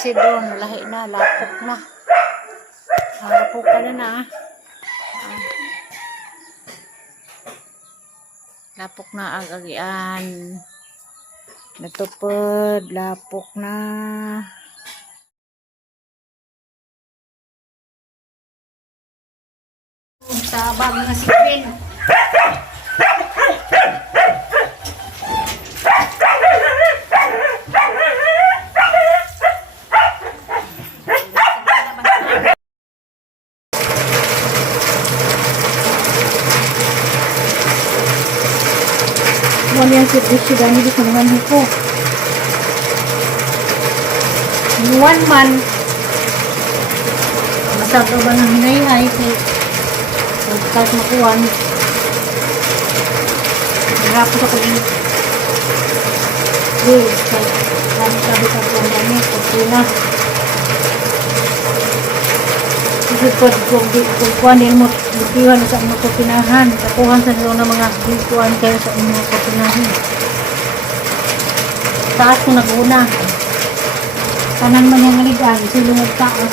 kasi doon, lahi na, lapok na. Lapok ka na na. Lapok na agagian. Natupod, lapok na. Tabang na sipin. Ano yung sipin dami di naman ko. One man. Masarap ba ng hinay-hay kay kahit makuhan. Narapos ako din. Kahit sabi ka po namin, pagkuna. Isipod kung kuhanin mo, butihan sa mga kapinahan. Takuhan sa nyo ng mga bituan kayo sa mga kapinahan. Taas ko nag-una. Kanan man yung aligan, silungag taas.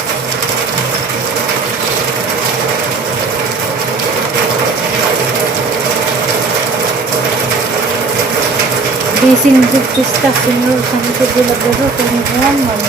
Bising pista sino sa likod nila pero kung kuhan man.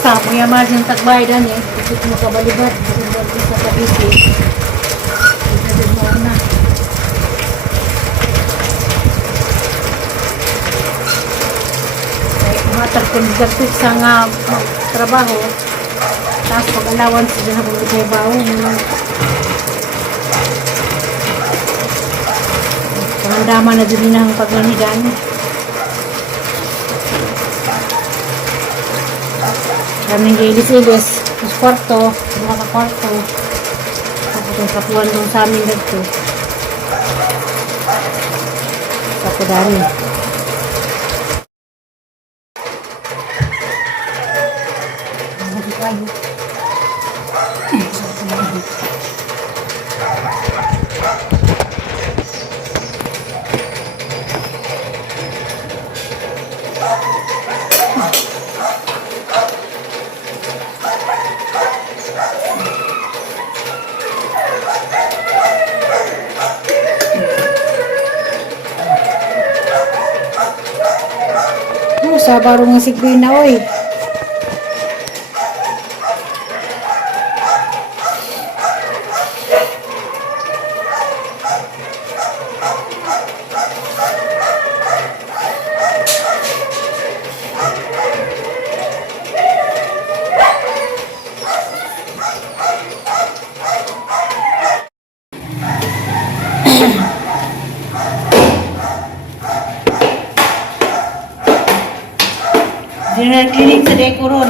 Basta punya mas yung tagbay dan eh. Ikut mo kabalibat. Ikut sa kabisi. Ikut mo na. Matag kung gagpit sa nga trabaho. Tapos pag-alawan sila na kung ikay baho. Pangandaman na din ang paglanigan. Kaming gilis-ilis, mas kwarto, mga kakwarto. Tapos yung kapuan doon sa amin dito. Kapudari. Sa barong nga sigbina, oy. General clinic sa Decoron.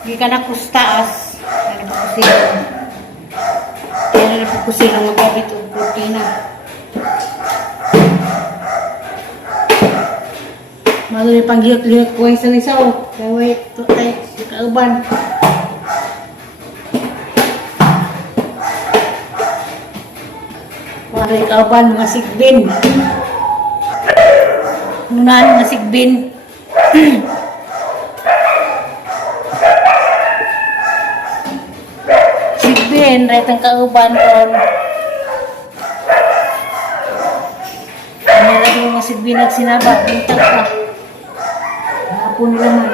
Hindi ka na kustaas. Ano po kusilong. Kaya na po kusilong magkabit o protina. Malunin pang giyot-liyot ko ay sa lisaw. Kaya ito tayo kauban. Malunin kauban mga sigbin. Munaan mga sigbin. Sigbin, right ang kauban kon. Meron yung mga sigbin at sinaba, bintag ka. Hapon naman.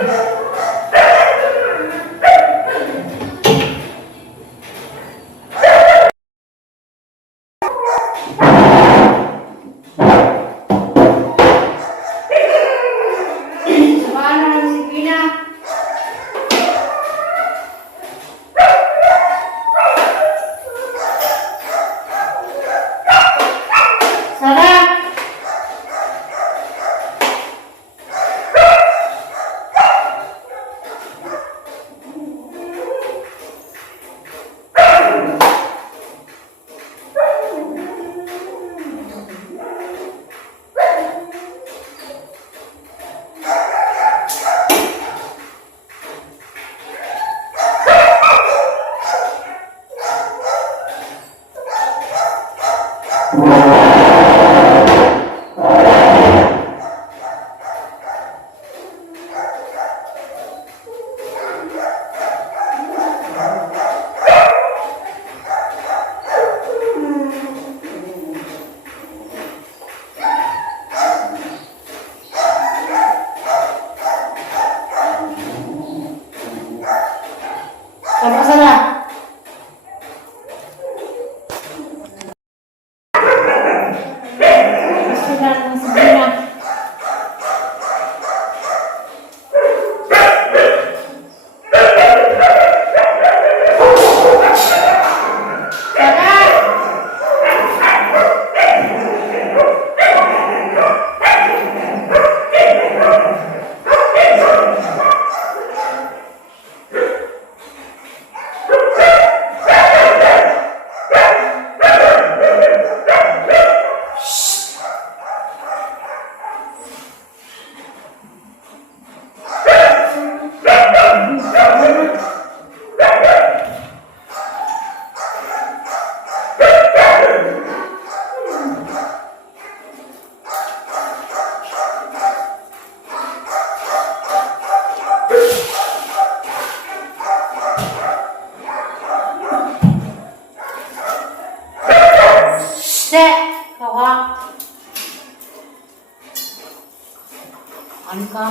Ano ka?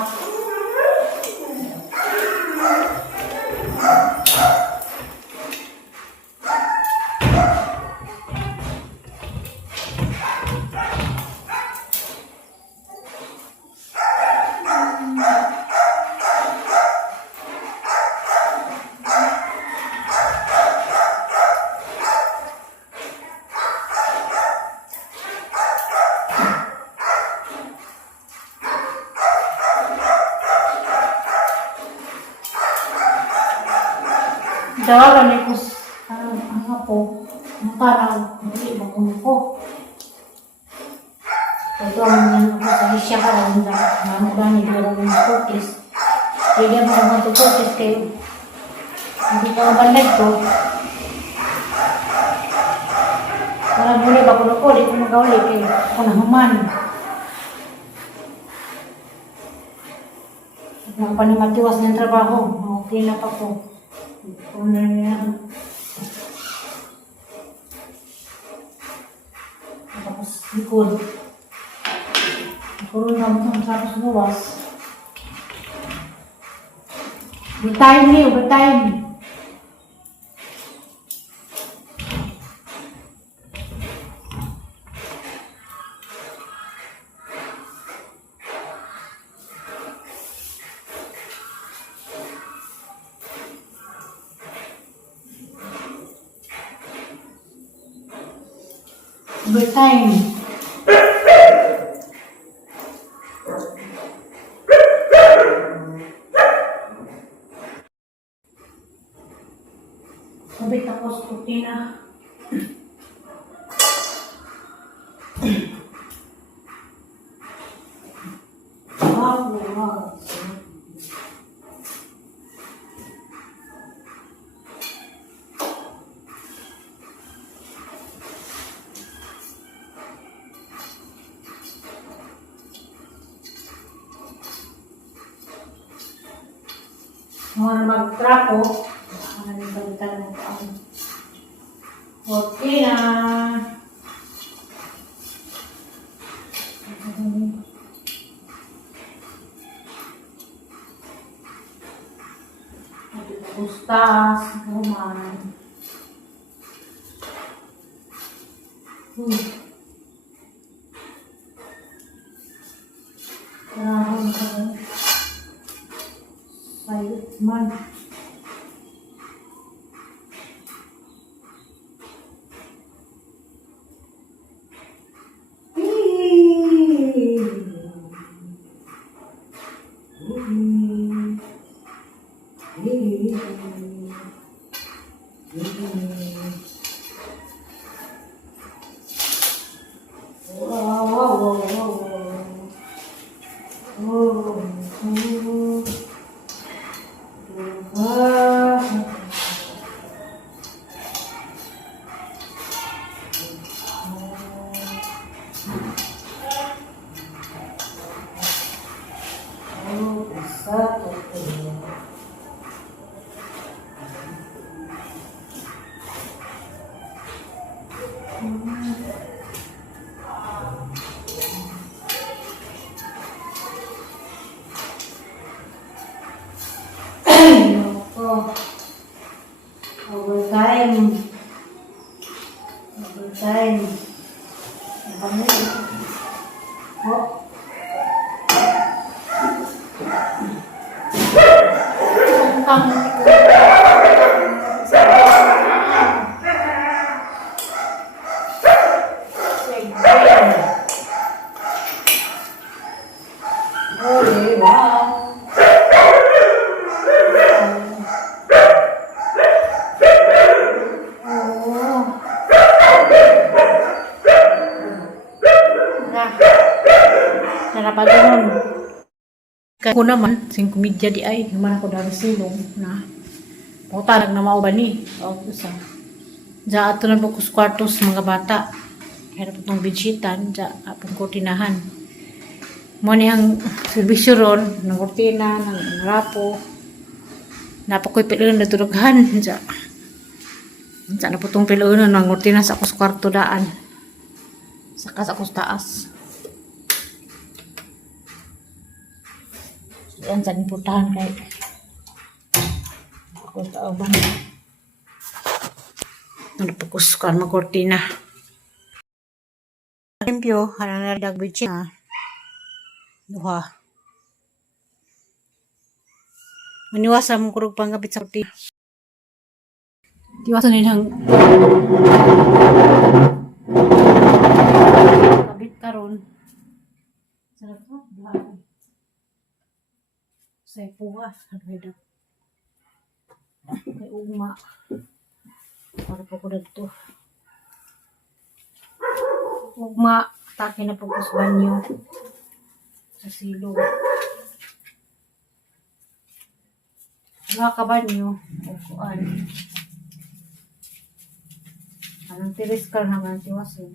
Dawalan ni ko ang po. Parang hindi ba ko. Ito ang siya ka lang na mamudani doon ng focus. Pwede mo naman ito focus kayo. Hindi ka mabandag ko. Parang muli ba ko na po, di ko magauli kayo. Ako na human. Nang panimatiwas ng trabaho, okay na pa ko. Una niya. Tapos likod. Puro na mo tapos buwas. Overtime ni, overtime. Overtime. Sabi tapos kutina. Wow. Mga magtrapo, balitan mo pa ang okay na. Pustas, naman. Sayot man. Overtime. Oh. Narapagon. Ako naman, sing komedya di ay, naman ako dari silong na pautarag na mao ba ni? O, sa ja ato na po kwartos mga bata. Kaya po itong bidshitan, ja apong kurtinahan. Mo niyang servisyo ron, ng kurtina, ng rapo. Napakoy pilunan na tulughan. Ja na po itong pilunan ng kurtina sa akos kwarto daan. Saka sa akos taas. Yan sa putahan kay ako tauban. Nagpukus ka ang kortina. Limpyo, harang na dagbit siya. Duha. Maniwasa mong kurog panggapit sa kortina. Tiwasa nilang kabit karon. Sarap to. Say puwa. Hagredak. Kay ugma. Para po ko dito. Ugma. Atake na po ko sa banyo. Sa silong. Mga kabanyo. O kuan. Anong tiris ka naman tiwasin.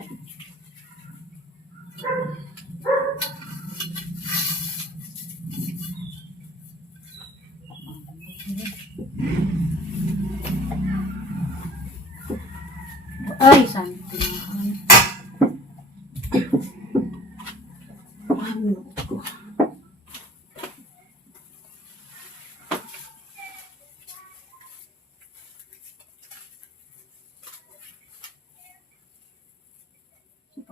Ay, santi naman. Ano ko?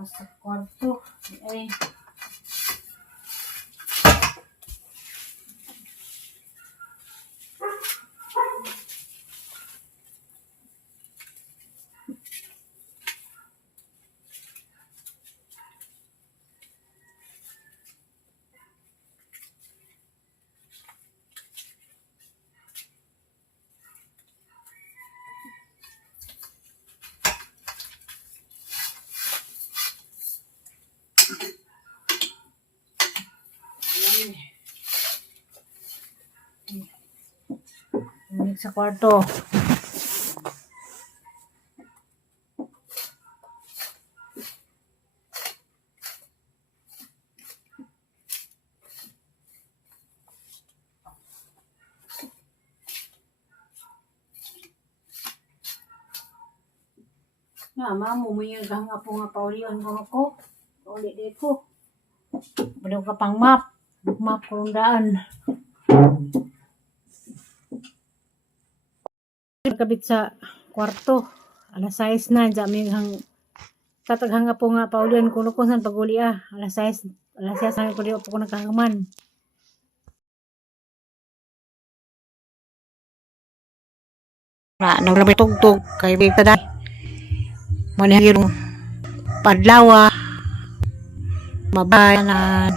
Sa kwarto. Ay. Unik sa kwarto. Na, mamo mo yung ganga po nga paulian ko ako. Pauli di ko. Badaw ka pang map. Map ko daan. Kabit sa kwarto. Alas 6 na. Diyami hang tataghanga po nga paulian ko ko saan paguli Alas 6. Alas 6 na ko di po ko nagkahaman. Nang may tugtog kay Bigta dahil. Manihirong padlawa, mabayanan,